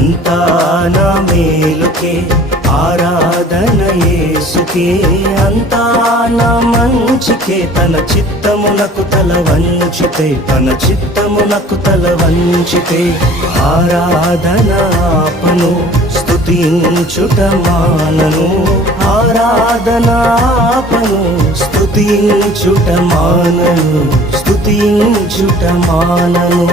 అంతా నా మేలుకే ఆరాధన యేసుకే. అంతా నా మంచికే తన చిత్తమునకు తల వంచితే తన చిత్తమునకు తల వంచితే. ఆరాధన ఆపను స్తుతించుట మానను. ఆరాధన ఆపను స్తుతించుట మానను స్తుతించుట మానను.